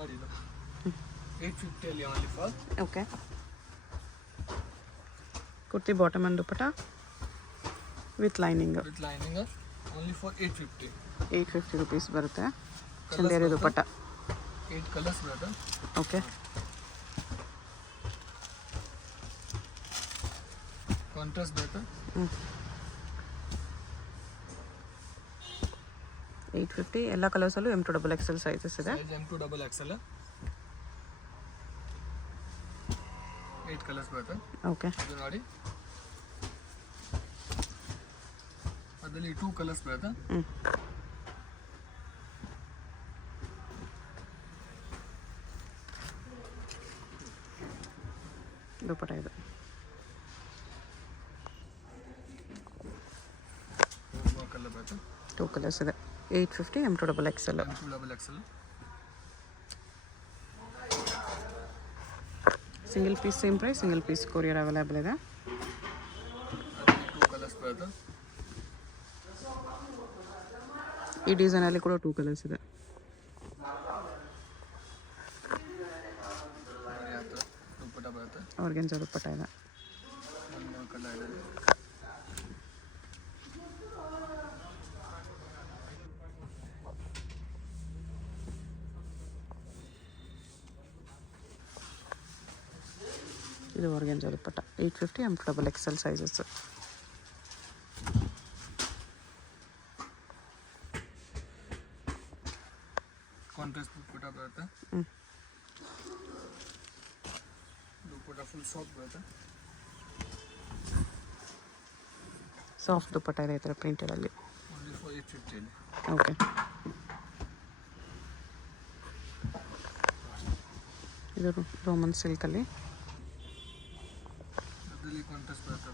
ನೋಡಿ ಇದು 850 ಅಲ್ಲಿ only for. Okay. Kurti bottom and dupatta with lining only for 850. 850 rupees ಬರುತ್ತೆ. ಚಂದೇರಿ ದುಪಟ್ಟ 8 ಕಲರ್ಸ್ ಬರುತ್ತೆ. ಓಕೆ. ಕಾಂಟ್ರಾಸ್ಟ್ ಬರುತ್ತೆ. 850 ಎಲ್ಲ ಕಲರ್ಸಲ್ಲೂ M2XXL ಸೈಜಸ್ ಇದೆ. M2XXL 8 ಕಲರ್ಸ್ ಬರುತ್ತೆ. ಓಕೆ. ಇದು ನೋಡಿ ಅದರಲ್ಲಿ 2 ಕಲರ್ಸ್ ಬರುತ್ತೆ. ದುಪಟ್ಟ ಇದು ಕಲರ್ ಬರುತ್ತೆ. 2 ಕಲರ್ಸ್ ಇದೆ. 850 M2XXL. Single piece same price, single piece courier available ಇದೆ. 2 ಕಲರ್ಸ್ ಬರುತ್ತೆ. ಈ ಡಿಸೈನಲ್ಲಿ ಕೂಡ 2 ಕಲರ್ಸ್ ಇದೆ. ದುಪಟ್ಟ ಬರುತ್ತೆ. ಆರ್ಗೆನ್ಜಾ ದುಪಟ್ಟ ಇದೆ. ಒಂದು ಕಲರ್ ಇದೆ. ಇದು organza dupatta 850 M2XXL sizes. Contrast dupatta ಬರುತ್ತೆ. ದುಪಟ್ಟ ಫುಲ್ ಸಾಫ್ಟ್ ಬರುತ್ತೆ. ಸಾಫ್ಟ್ ದುಪಟ್ಟ ಇದೆ ಈ ಥರ ಪ್ರಿಂಟೆಡಲ್ಲಿ. ಓನ್ಲಿ ಫಾರ್ 850 ಅಲ್ಲಿ. ಓಕೆ. ಇದು ರೋಮನ್ ಸಿಲ್ಕಲ್ಲಿ ಅದರಲ್ಲಿ ಕಾಂಟ್ರಾಸ್ಟ್ ಬರುತ್ತೆ.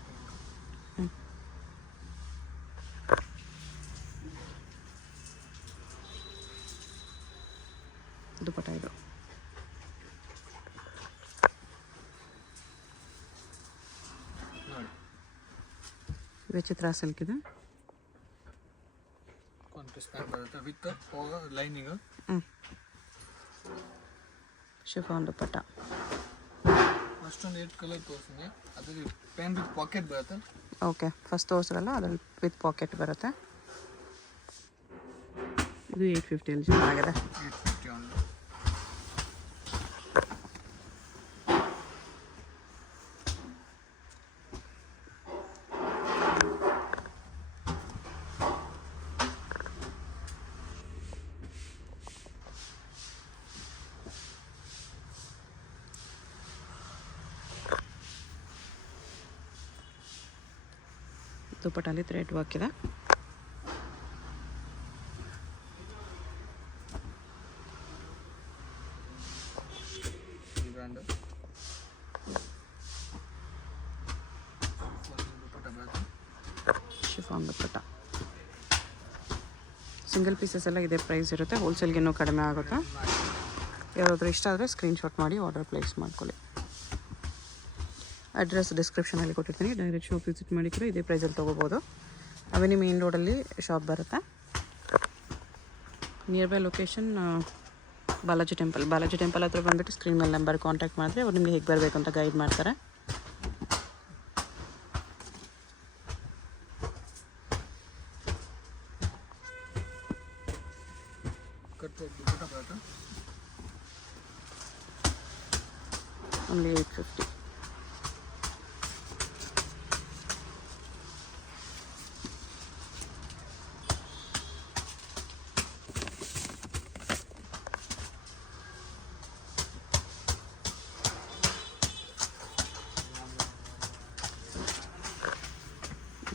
ದುಪಟ್ಟ ಇದು ನೋಡಿ ವಿಚಿತ್ರ ಸಿಲ್ಕ್ ಇದೆ. ಕಾಂಟ್ರಾಸ್ಟ್ ಪ್ಯಾಂಟ್ ಬರುತ್ತೆ ವಿತ್ ಲೈನಿಂಗ್. ಶಿಫಾನ್ ದುಪಟ್ಟ ಅಷ್ಟೊಂದು 8 ಕಲರ್ ತೋರಿಸ್ತೀನಿ. ಅದರಲ್ಲಿ ಪೆನ್ ವಿತ್ ಪಾಕೆಟ್ ಬರುತ್ತೆ. ಓಕೆ. ಫಸ್ಟ್ ತೋರಿಸ್ರಲ್ಲ ಅದರಲ್ಲಿ ವಿತ್ ಪಾಕೆಟ್ ಬರುತ್ತೆ. ಇದು 850 ಅಲ್ಲಿ ಚೆನ್ನಾಗಿದೆ. 850 ಓನ್ಲಿ. ದುಪಟ್ಟಲ್ಲಿ ಥ್ರೆಡ್ ವರ್ಕ್ ಇದೆ. ಬ್ರ್ಯಾಂಡ್ ದುಪಟ್ಟ ಬರುತ್ತೆ. ಶಿಫಾನ್ ದುಪಟ್ಟ ಸಿಂಗಲ್ ಪೀಸಸ್ ಎಲ್ಲ ಇದೇ ಪ್ರೈಸ್ ಇರುತ್ತೆ. ಹೋಲ್ಸೇಲ್ಗೆ ಇನ್ನೂ ಕಡಿಮೆ ಆಗುತ್ತೆ. ಯಾರಾದರೂ ಇಷ್ಟ ಆದರೆ ಸ್ಕ್ರೀನ್ಶಾಟ್ ಮಾಡಿ ಆರ್ಡರ್ ಪ್ಲೇಸ್ ಮಾಡ್ಕೊಳ್ಳಿ. ಅಡ್ರೆಸ್ ಡಿಸ್ಕ್ರಿಪ್ಷನಲ್ಲಿ ಕೊಟ್ಟಿರ್ತೀನಿ. ಡೈರೆಕ್ಟ್ ಶಾಪ್ ವಿಸಿಟ್ ಮಾಡಿ ಕೂಡ ಇದೇ ಪ್ರೈಸಲ್ಲಿ ತೊಗೋಬೋದು. ಅವೆನಿ ಮೇನ್ ರೋಡಲ್ಲಿ ಶಾಪ್ ಬರುತ್ತೆ. Near by location Balaji temple ಹತ್ರ ಬಂದುಬಿಟ್ಟು ಸ್ಕ್ರೀನ್ ಮೇಲೆ ನಂಬರ್ ಕಾಂಟ್ಯಾಕ್ಟ್ ಮಾಡಿದ್ರೆ ಅವ್ರು ನಿಮಗೆ ಹೇಗೆ ಬರಬೇಕು ಅಂತ ಗೈಡ್ ಮಾಡ್ತಾರೆ. ದುಪಟ್ಟ ಬರುತ್ತೆ. ಓನ್ಲಿ 850.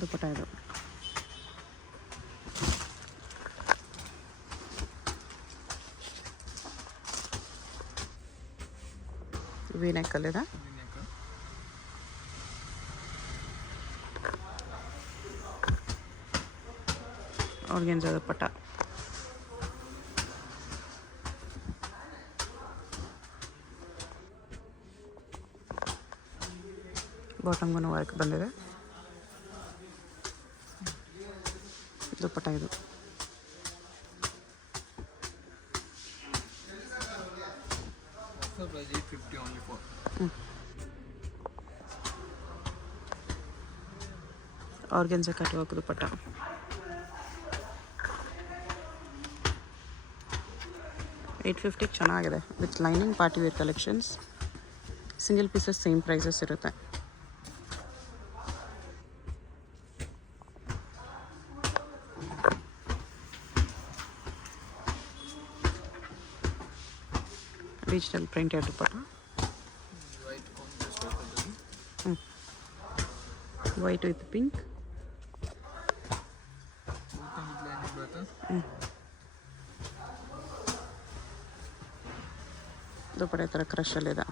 ದುಪಟ್ಟ ಇದು ವಿ ನೆಕ್ಕಲ್ಲಿದೆ. ಆರ್ಗೆನ್ಜಾ ದುಪಟ್ಟ ಬಾಟಮ್ಗೂ ವರ್ಕ್ ಬಂದಿದೆ. ದುಪಟ್ಟ ಇದು So price 850 only for. Organza cut work dupatta. $850 ಚೆನ್ನಾಗಿದೆ with lining party wear collections. Single pieces same prices ಇರುತ್ತೆ. Digital printed dupatta. White contrast ಬರ್ತದೆ. White with pink. Bottom with lining ಬರ್ತದೆ. ದುಪಟ್ಟ ಈ ಥರ ಕ್ರಷಲ್ಲಿದೆ.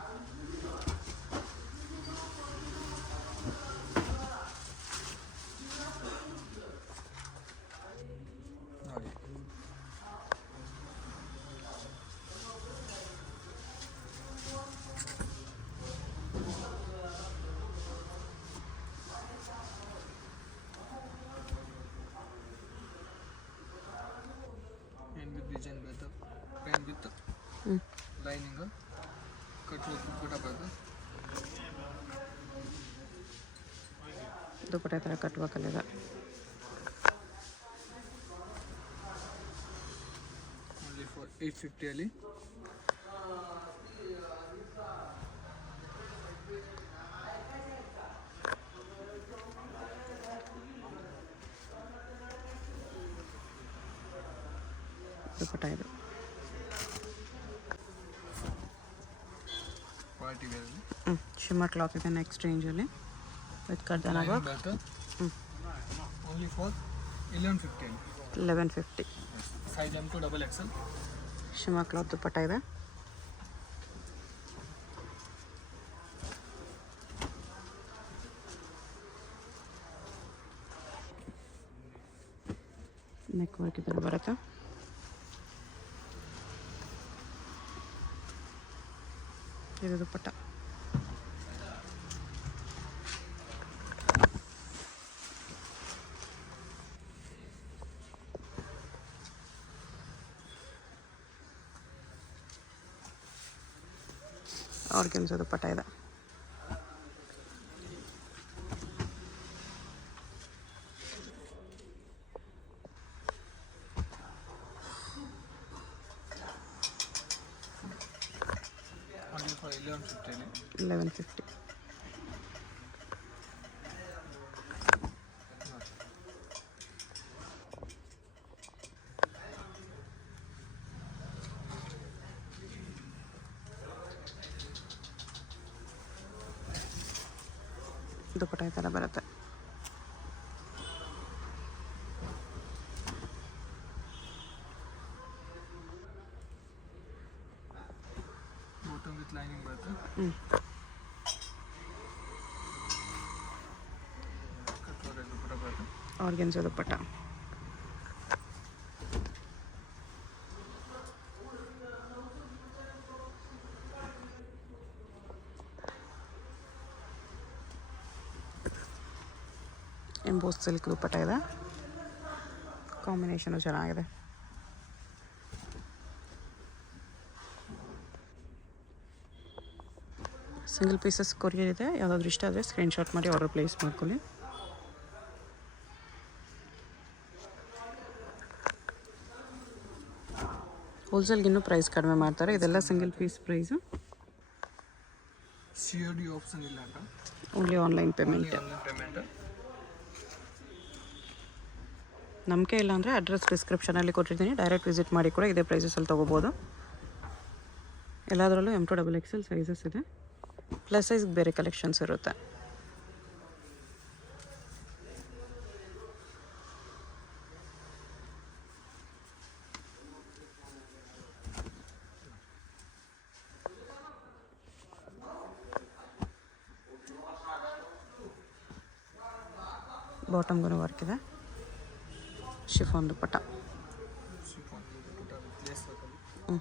ನೋಡಿ. And with design ಬರ್ತದೆ. Pen with lining. Cut work dupatta ಬರ್ತದೆ. ದುಪಟ್ಟ ಈ ಥರ ಕಟ್ ವರ್ಕಲ್ಲಿದೆ. Only for 850 ಅಲ್ಲಿ. ದುಪಟ್ಟ ಇದು. Party wear ಅಲ್ಲಿ. ಶಿಮ್ಮರ್ ಕ್ಲಾತ್ ಇದೆ ನೆಕ್ಸ್ಟ್ ರೇಂಜಲ್ಲಿ ವಿತ್ ಕರ್ದನ Lining ವರ್ಕ್. ಬರ್ತದೆ. Only for 1150 ಅಲ್ಲಿ. 1150. Size M to double XL. Shimmer cloth dupatta ಇದೆ. ನೆಕ್ ವರ್ಕ್ ಈ ಥರ ಬರುತ್ತೆ. ಇದು ದುಪಟ್ಟ. ಆರ್ಗೆನ್ಸಾ ದುಪಟ್ಟ ಇದೆ. Only for 1150 ಅಲ್ಲಿ. 1150. ದುಪಟ್ಟ ಈ ಥರ ಬರುತ್ತೆ. Bottom with lining ಬರ್ತದೆ. Cut work ದುಪಟ್ಟ ಬರ್ತದೆ. Organza dupatta. Emboss silk dupatta ಇದೆ. ಕಾಂಬಿನೇಷನು ಚೆನ್ನಾಗಿದೆ. ಸಿಂಗಲ್ ಪೀಸಸ್ ಕೊರಿಯರ್ ಇದೆ. ಯಾವುದಾದ್ರೂ ಇಷ್ಟ ಆದರೆ ಸ್ಕ್ರೀನ್ಶಾಟ್ ಮಾಡಿ ಆರ್ಡರ್ ಪ್ಲೇಸ್ ಮಾಡ್ಕೊಳ್ಳಿ. ಹೋಲ್ಸೇಲ್ಗೆ ಇನ್ನೂ ಪ್ರೈಸ್ ಕಡಿಮೆ ಮಾಡ್ತಾರೆ. ಇದೆಲ್ಲ single piece price. COD option ಇಲ್ಲ ಅಂತ. Only online payment. Online payment. ನಂಬಿಕೆ ಇಲ್ಲ ಅಂದರೆ ಅಡ್ರೆಸ್ ಡಿಸ್ಕ್ರಿಪ್ಷನಲ್ಲಿ ಕೊಟ್ಟಿರ್ತೀನಿ. ಡೈರೆಕ್ಟ್ ವಿಸಿಟ್ ಮಾಡಿ ಕೂಡ ಇದೇ ಪ್ರೈಸಸಲ್ಲಿ ತೊಗೋಬೋದು. ಎಲ್ಲದರಲ್ಲೂ M to XXL ಸೈಜಸ್ ಇದೆ. ಪ್ಲಸ್ ಸೈಜ್ಗೆ ಬೇರೆ ಕಲೆಕ್ಷನ್ಸ್ ಇರುತ್ತೆ. ಬಾಟಮ್ಗೂ ವರ್ಕ್ ಇದೆ. Chiffon dupatta. Chiffon dupatta with lace work ಅಲ್ಲಿ.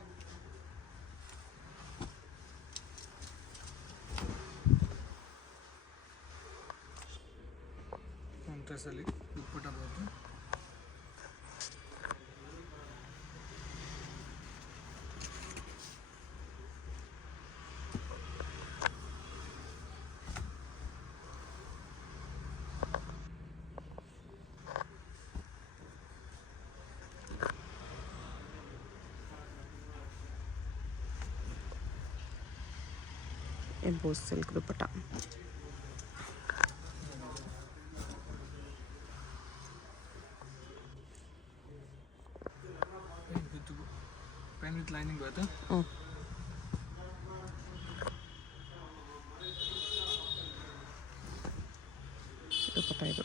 ಕಾಂಟ್ರಾಸ್ಟ್ ಅಲ್ಲಿ ದುಪಟ್ಟ ಬರುತ್ತೆ. Emboss silk dupatta. Pen with lining ಬರುತ್ತೆ. ದುಪ್ಪಟ್ಟ ಇದು.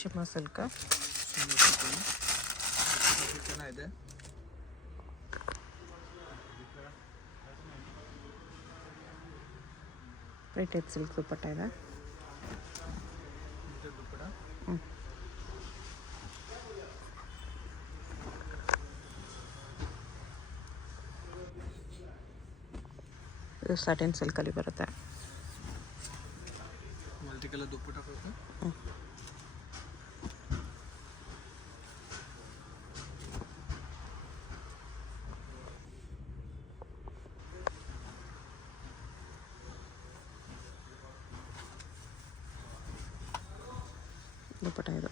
ಶಿಮಾ ಸಿಲ್ಕ್ ಚೆನ್ನಾಗಿದೆ. ಪ್ರಿಂಟೆಡ್ ಸಿಲ್ಕ್ ದುಪ್ಪಟ್ಟ ಇದೆ. ಇದು ಸಾಟಿನ್ ಸಿಲ್ಕಲ್ಲಿ ಬರುತ್ತೆ. ಮಲ್ಟಿ ಕಲರ್ ದುಪ್ಪಟ್ಟ ಬರುತ್ತೆ. ದುಪ್ಪಟ್ಟ ಇದು.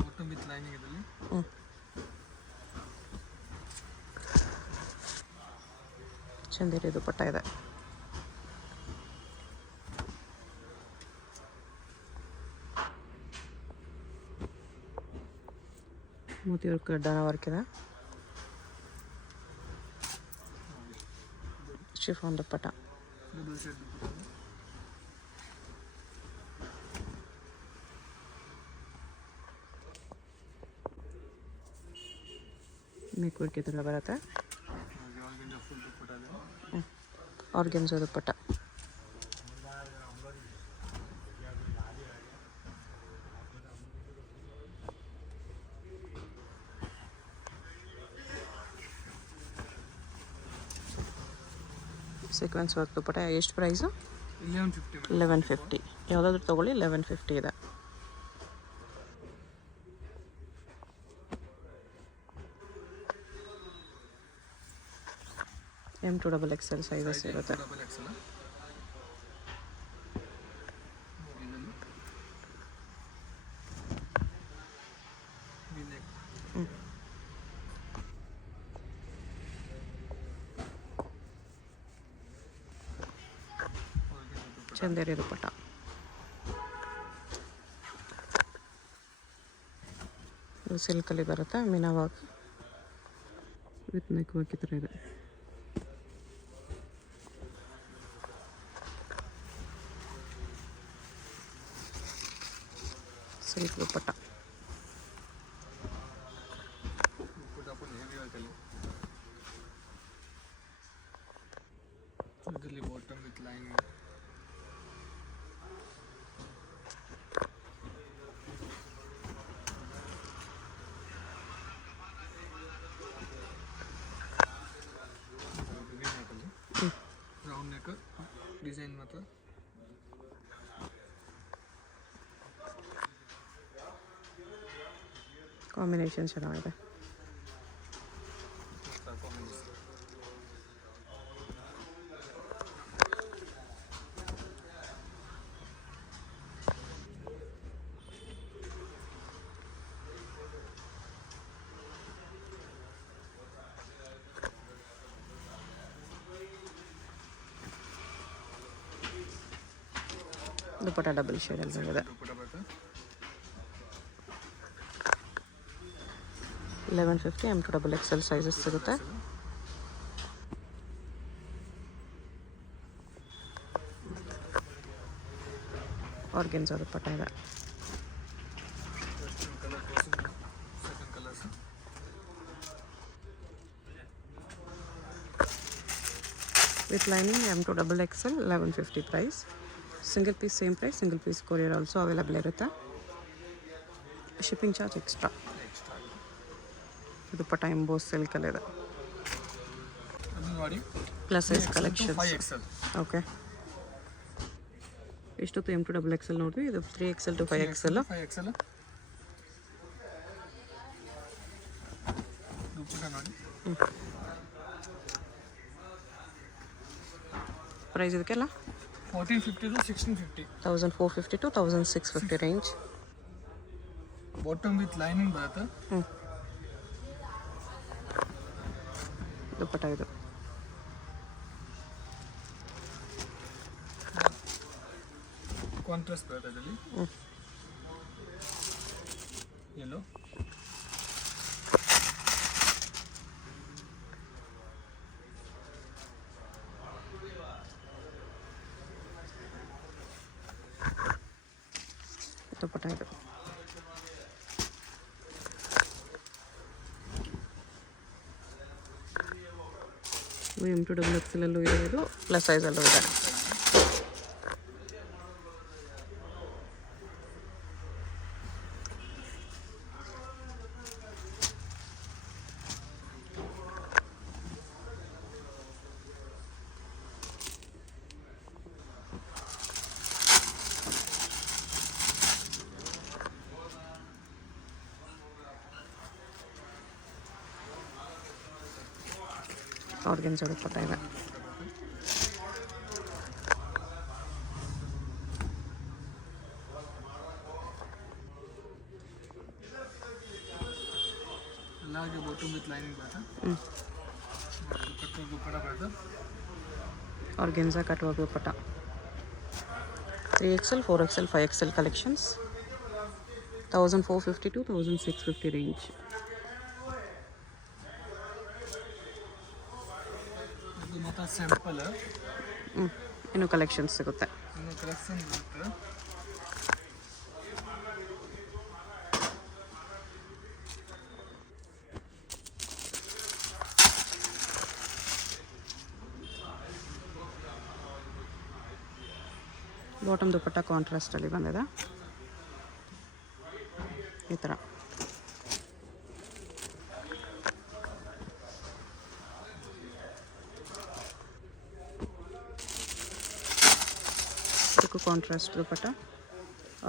ಬಾಟಮ್ ವಿತ್ ಲೈನಿಂಗ್ ಇದರಲ್ಲಿ. ಚಂದೇರಿ ದುಪ್ಪಟ್ಟ ಇದೆ. ಮೋತಿಯವ್ರ ಕಡ್ಡಾನ ವರ್ಕ್ ಇದೆ. ಶಿಫಾನ್ ದುಪ್ಪಟ್ಟ. ಡಬಲ್ ಶೇಡ್ ದುಪ್ಪಟ್ಟ. ನೆಕ್ ವರ್ಕ್ ಇದೆಲ್ಲ ಬರುತ್ತೆ. ಫುಲ್ ದುಪ್ಪಟ್ಟ ಇದೆ. ಆರ್ಗೆನ್ಸೋ ದುಪ್ಪಟ್ಟ. ಸೀಕ್ವೆನ್ಸ್ ವರ್ಕ್ ದುಪ್ಪಟ್ಟ. ಎಷ್ಟು ಪ್ರೈಸು? 1150. 1150. ಯಾವುದಾದ್ರೂ ತೊಗೊಳ್ಳಿ, 1150 ಇದೆ. M2XXL ಸೈಜಸ್ ಇರುತ್ತೆ. Double XL. ಚಂದೇರಿ ದುಪ್ಪಟ್ಟ. ಇದು ಸಿಲ್ಕಲ್ಲಿ ಬರುತ್ತೆ. Meena work with neck work ಈ ಥರ ಇದೆ. ಸಿಲ್ಕ್ ದುಪ್ಪಟ್ಟ. ಇದರಲ್ಲಿ bottom with lining. Round neck design ಮಾತ್ರ. ಕಾಂಬಿನೇಷನ್ ಚೆನ್ನಾಗಿದೆ. ದುಪ್ಪಟ್ಟ ಡಬಲ್ ಶೇಡಲ್ಲಿ ಬಂದಿದೆ. ದುಪ್ಪಟ್ಟ ಬರುತ್ತೆ. 1150. M2XXL ಸೈಜಸ್ ಸಿಗುತ್ತೆ. ಆರ್ಗೆನ್ಸೋ ದುಪ್ಪಟ್ಟ ಇದೆ. Second colours. With lining M2XXL 1150 price. Single piece same price. Single piece courier also available ಇರುತ್ತೆ. Shipping charge extra. Dupatta emboss ಸಿಲ್ಕಲ್ಲಿದೆ. ಅದು ನೋಡಿ plus size collection. 5XL. Okay. ಎಷ್ಟೊತ್ತು M2XXL ನೋಡಿದ್ವಿ. ಇದು 3XL to 5XL. 5XL. ದುಪ್ಪಟ್ಟ ನೋಡಿ. ಪ್ರೈಸ್ ಇದಕ್ಕೆಲ್ಲ? 1450 to 1650. 1450 to 1650 range. Bottom with lining ಬರುತ್ತೆ. ದುಪ್ಪಟ್ಟ ಇದು. ಕಾಂಟ್ರಾಸ್ಟ್ ಬರುತ್ತೆ ಇದರಲ್ಲಿ. ಯೆಲ್ಲೋ. ದುಪ್ಪಟ್ಟ ಇದು. M2 XXL ಅಲ್ಲೂ ಇದೆ, ಇದು ಪ್ಲಸ್ ಸೈಜಲ್ಲೂ ಇದೆ. ಆರ್ಗೆನ್ಸಾ ದುಪ್ಪಟ್ಟ ಇದೆ. అలాగే బాటమ్ విత్ లైనింగ్ బರುತ್ತೆ. ಕಟ್ ದುಪ್ಪಟ್ಟ ಬರುತ್ತೆ. Organza cut work dupatta. 3XL, 4XL, 5XL collections. 1450 to 1650 range. ಇದು ಮತ್ತೆ ಸಿಂಪಲ್. ಇನ್ನು ಕಲೆಕ್ಷನ್ಸ್ ಸಿಗುತ್ತೆ. ಇನ್ನು ಕಲೆಕ್ಷನ್ ಬರುತ್ತೆ. ಬಾಟಮ್ ದುಪ್ಪಟ್ಟ ಕಾಂಟ್ರಾಸ್ಟಲ್ಲಿ ಬಂದಿದೆ ಈ ಥರ. ಇದಕ್ಕೂ contrast dupatta,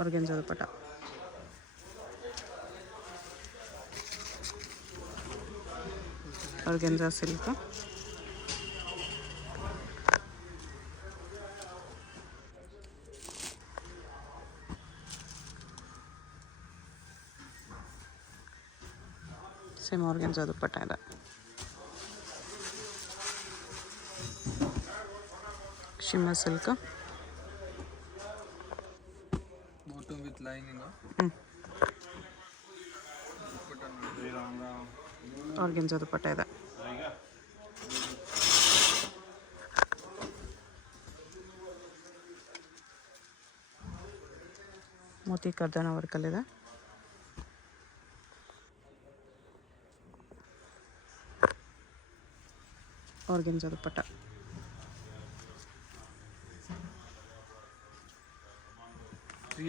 organza dupatta. Organza silk. Same organza dupatta ಇದೆ. Shimmer silk. Bottom with lining. Organza dupatta ಇದೆ. ಮೋತಿ ಕರ್ದನ ವರ್ಕಲ್ಲಿದೆ. Organza dupatta.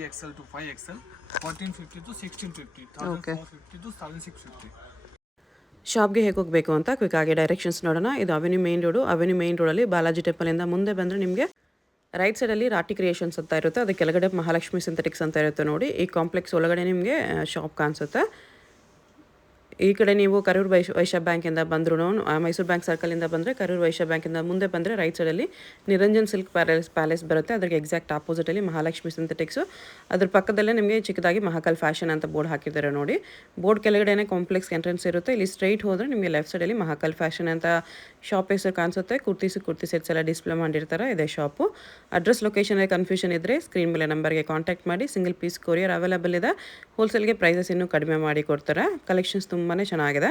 XL to 5XL, 1450 to 1650, 1450 to 1650. ಶಾಪ್ಗೆ ಹೇಗೆ ಹೋಗಬೇಕು ಅಂತ ಕ್ವಿಕ್ ಆಗಿ ಡೈರೆಕ್ಷನ್ಸ್ ನೋಡೋಣ. ಇದು avenue main road. Avenue main ರೋಡಲ್ಲಿ ಬಾಲಾಜಿ ಟೆಂಪಲಿಂದ ಮುಂದೆ ಬಂದರೆ ನಿಮಗೆ ರೈಟ್ ಸೈಡಲ್ಲಿ ರಾಟಿ ಕ್ರಿಯೇಷನ್ಸ್ ಅಂತ ಇರುತ್ತೆ. ಅದು ಕೆಳಗಡೆ ಮಹಾಲಕ್ಷ್ಮಿ ಸಿಂಥೆಟಿಕ್ಸ್ ಅಂತ ಇರುತ್ತೆ ನೋಡಿ. ಈ ಕಾಂಪ್ಲೆಕ್ಸ್ ಒಳಗಡೆ ನಿಮಗೆ ಶಾಪ್ ಕಾಣಿಸುತ್ತೆ. ಈ ಕಡೆ ನೀವು ಕರೂರ್ ವೈಶ್ಯ ಬ್ಯಾಂಕಿಂದ ಬಂದ್ರು, ಮೈಸೂರು ಬ್ಯಾಂಕ್ ಸರ್ಕಲಿಂದ ಬಂದರೆ ಕರೂರ್ ವೈಶ್ಯ ಬ್ಯಾಂಕಿಂದ ಮುಂದೆ ಬಂದರೆ ರೈಟ್ ಸೈಡಲ್ಲಿ ನಿರಂಜನ್ ಸಿಲ್ಕ್ ಪ್ಯಾಲೇಸ್ ಬರುತ್ತೆ. ಅದಕ್ಕೆ ಎಕ್ಸಾಕ್ಟ್ ಆಪೋಸಿಟಲ್ಲಿ ಮಹಾಲಕ್ಷ್ಮಿ ಸಿಂಥೆಟಿಕ್ಸು. ಅದ್ರ ಪಕ್ಕದಲ್ಲೇ ನಿಮಗೆ ಚಿಕ್ಕದಾಗಿ ಮಹಾಕಾಲ್ ಫ್ಯಾಷನ್ ಅಂತ ಬೋರ್ಡ್ ಹಾಕಿದ್ದಾರೆ ನೋಡಿ. ಬೋರ್ಡ್ ಕೆಳಗಡೆನೇ ಕಾಂಪ್ಲೆಕ್ಸ್ ಎಂಟ್ರೆನ್ಸ್ ಇರುತ್ತೆ. ಇಲ್ಲಿ ಸ್ಟ್ರೈಟ್ ಹೋದರೆ ನಿಮಗೆ ಲೆಫ್ಟ್ ಸೈಡಲ್ಲಿ ಮಹಾಕಾಲ್ ಫ್ಯಾಷನ್ ಅಂತ ಶಾಪ್ ಹೆಸರು ಕಾಣಿಸುತ್ತೆ. ಕುರ್ತಿ ಸೆಟ್ಸ್ ಎಲ್ಲ ಡಿಸ್ಪ್ಲೇ ಮಾಡಿರ್ತಾರೆ. ಇದೆ ಶಾಪು. ಅಡ್ರೆಸ್ ಲೊಕೇಶನ್ ಕನ್ಫ್ಯೂಷನ್ ಇದ್ದರೆ ಸ್ಕ್ರೀನ್ ಮೇಲೆ ನಂಬರ್ಗೆ ಕಾಂಟ್ಯಾಕ್ಟ್ ಮಾಡಿ. ಸಿಂಗಲ್ ಪೀಸ್ ಕೊರಿಯರ್ ಅವೈಲೇಬಲ್ ಇದೆ. ಹೋಲ್ಸೇಲ್ಗೆ ಪ್ರೈಸಸ್ ಇನ್ನೂ ಕಡಿಮೆ ಮಾಡಿ ಕೊಡ್ತಾರೆ. ಕಲೆಕ್ಷನ್ಸ್ ತುಂಬಾ ಚೆನ್ನಾಗಿದೆ.